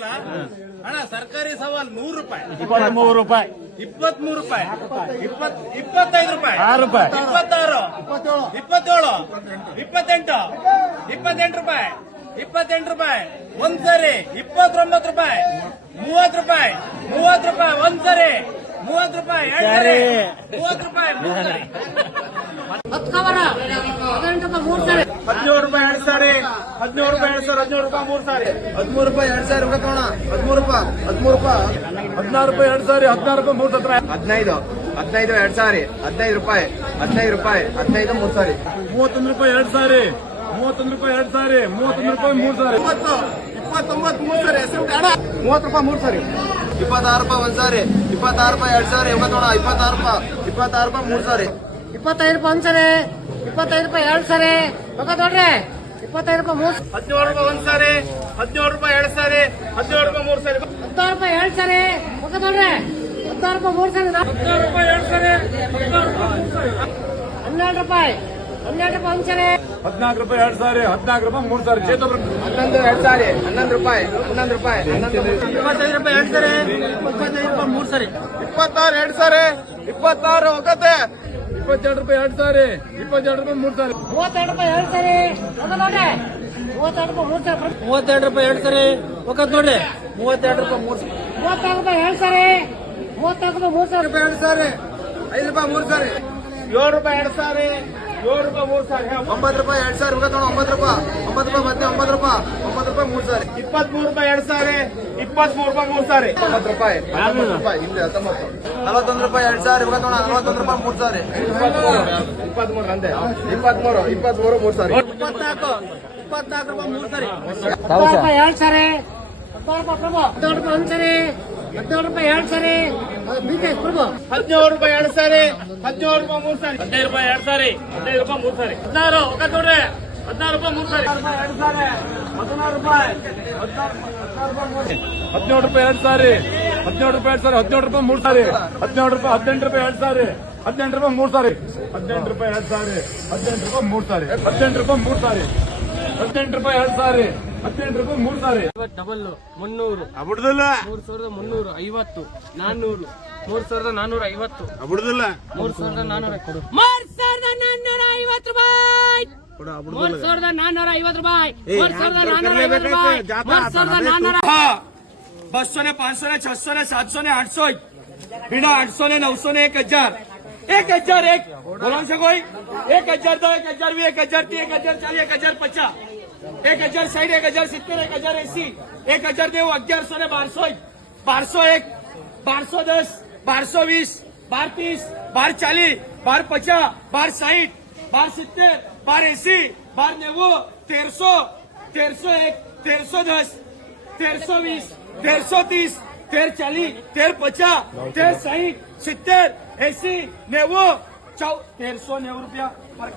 ಇಲ್ಲ ಅಣ್ಣ. ಸರ್ಕಾರಿ ಸವಾಲ್ 100 ರೂಪಾಯಿ, 23 ರೂಪಾಯಿ, 23 ರೂಪಾಯಿ, 25 ರೂಪಾಯಿ, 6 ರೂಪಾಯಿ, 26, 27, 28, 28 ರೂಪಾಯಿ, 28 ರೂಪಾಯಿ ಒಂದ್ಸರಿ, 29 ರೂಪಾಯಿ, 30 ರೂಪಾಯಿ, 30 ರೂಪಾಯಿ ಒಂದ್ಸರಿ, 30 ರೂಪಾಯಿ 2 ಸರಿ, 30 ರೂಪಾಯಿ 3 ಸರಿ, 17 ರೂಪಾಯಿ 2 ಸಾರಿ, 17 ರೂಪಾಯಿ 2 ಸಾರಿ, 17 ರೂಪಾಯಿ 3 ಸಾರಿ, 13 ರೂಪಾಯಿ 2 ಸಾರಿ, 13 ರೂಪಾಯಿ, 13 ರೂಪಾಯಿ, 16 ರೂಪಾಯಿ 2 ಸಾರಿ, 16 ರೂಪಾಯಿ 3 ಸತ್ರ, 15, 15 2 ಸಾರಿ, 15 ರೂಪಾಯಿ, 15 ರೂಪಾಯಿ, 15 3 ಸಾರಿ, 31 ರೂಪಾಯಿ 2 ಸಾರಿ, 31 ರೂಪಾಯಿ 2 ಸಾರಿ, 31 ರೂಪಾಯಿ 3 ಸಾರಿ, 29 3 ಸಾರಿ, 30 ರೂಪಾಯಿ 3 ಸಾರಿ, 26 ರೂಪಾಯಿ 1 ಸಾರಿ, 26 ರೂಪಾಯಿ 2 ಸಾರಿ, 26 ರೂಪಾಯಿ, 26 ರೂಪಾಯಿ 3 ಸಾರಿ, 25 ರೂಪಾಯಿ ಒಂದ್ಸರಿ, 25 ರೂಪಾಯಿ 2 ಸರಿ, ರೊಕ್ಕ ನೋಡ್ರಿ, 25 ರೂಪಾಯಿ 3, 17 ರೂಪಾಯಿ 1 ಸಾರಿ, 17 ರೂಪಾಯಿ 2 ಸಾರಿ, 17 ರೂಪಾಯಿ 3 ಸಾರಿ, 16 ರೂಪಾಯಿ 2 ಸರಿ, ರೊಕ್ಕ ನೋಡ್ರಿ, 16 ರೂಪಾಯಿ 3 ಸರಿ, 17 ರೂಪಾಯಿ 2 ಸಾರಿ, 12 ರೂಪಾಯಿ, 12 ರೂಪಾಯಿ ಒಂದ್ಸರಿ, 14 ರೂಪಾಯಿ 2 ಸಾರಿ, 14 ರೂಪಾಯಿ 3 ಸಾರಿ, 11 2 ಸಾರಿ, 11 ರೂಪಾಯಿ, 11 ರೂಪಾಯಿ, 25 ರೂಪಾಯಿ 2 ಸರಿ, 25 ರೂಪಾಯಿ 3 ಸರಿ, 26 2 ಸಾರಿ, 26 ಹೋಗತ್ತೆ, 22 ರೂಪಾಯಿ 2 ಸಾರಿ, 22 ರೂಪಾಯಿ 3 ಸಾರಿ, 32 ರೂಪಾಯಿ 2 ಸರಿ, ರೊಕ್ಕ ನೋಡ್ರಿ, 32 ರೂಪಾಯಿ 3 ಸರಿ, 32 ರೂಪಾಯಿ 2 ಸರಿ, ಒಕ್ಕತ್ ನೋಡ್ರಿ, 32 ರೂಪಾಯಿ 3 ಸರಿ, 34 ರೂಪಾಯಿ 2 ಸರಿ, 34 ರೂಪಾಯಿ 3 ಸರಿ, 2 ಸಾರಿ, 5 ರೂಪಾಯಿ 3 ಸಾರಿ, 7 ರೂಪಾಯಿ 2 ಸಾರಿ, 7 ರೂಪಾಯಿ 3 ಸಾರಿ, 9 ರೂಪಾಯಿ 2 ಸಾರಿ, 9 ರೂಪಾಯಿ, 9 ರೂಪಾಯಿ ಮತ್ತೆ 9 ರೂಪಾಯಿ, 9 ರೂಪಾಯಿ 3 ಸಾರಿ, 23 ರೂಪಾಯಿ 2 ಸಾರಿ, 23 ರೂಪಾಯಿ 3 ಸಾರಿ, 9 ರೂಪಾಯಿ, 19 ರೂಪಾಯಿ, ಹಿಂದೆ 19, 41 ರೂಪಾಯಿ 2 ಸಾರಿ, 41 ರೂಪಾಯಿ 3 ಸಾರಿ, 23 ಅಂದೆ, 23 3 ಸಾರಿ, 24 ರೂಪಾಯಿ 3 ಸರಿ, 16 ರೂಪಾಯಿ 2 ಸರಿ, 16 ರೂಪಾಯಿ ಪ್ರಭು, 17 ರೂಪಾಯಿ ಒಂದ್ಸರಿ, 17 ರೂಪಾಯಿ 2 ಸರಿ, ಬೀಚ್ ಪ್ರಭು, 17 ರೂಪಾಯಿ 2 ಸಾರಿ, 17 ರೂಪಾಯಿ 3 ಸಾರಿ, 15 ರೂಪಾಯಿ 2 ಸಾರಿ, 15 ರೂಪಾಯಿ 3 ಸಾರಿ, 16 ಒಕ್ಕತ್ ನೋಡ್ರಿ, 16 ರೂಪಾಯಿ 3 ಸಾರಿ, 2 ಸಾರಿ, 16 ರೂಪಾಯಿ, 17 ರೂಪಾಯಿ 2 ಸಾರಿ, 17 ರೂಪಾಯಿ 2 ಸಾರಿ, 17 ರೂಪಾಯಿ 3 ಸಾರಿ, 17 ರೂಪಾಯಿ, 18 ರೂಪಾಯಿ 2 ಸಾರಿ, 18 ರೂಪಾಯಿ 3 ಸಾರಿ, 18 ರೂಪಾಯಿ 2 ಸಾರಿ, 18 ರೂಪಾಯಿ 3 ಸಾರಿ, 18 ರೂಪಾಯಿ 3 ಸಾರಿ, 18 ರೂಪಾಯಿ 2 ಸಾರಿ, 18 ರೂಪಾಯಿ 3 ಸಾರಿ, ಡಬಲ್ 300, ಬಿಡುದಿಲ್ಲ 3350, 400, 3450, ಬಿಡುದಿಲ್ಲ 3400 ಕೊಡು, 3450 ರೂಪಾಯಿ, 3450 ರೂಪಾಯಿ, 3450 ರೂಪಾಯಿ, 3450, 200 ने 500 ने 600 ने 700 ने 800 बिना 800 ने 900 ने 1000, 1000 एक बोलो से कोई 1000 दो 1000 भी 1000 3 1000 40 1050, 1000 60 1070 1080, 1000 दे 1100 ने 1200, 1201, 1210, 1220, 1230, 1240, 1250, 1260, 1270, 1280, 1290, 1300, 1301, 1310, 1320, 1330, 1340, 1350, 1360, 70, 80, 90, 1390 રૂપિયા પર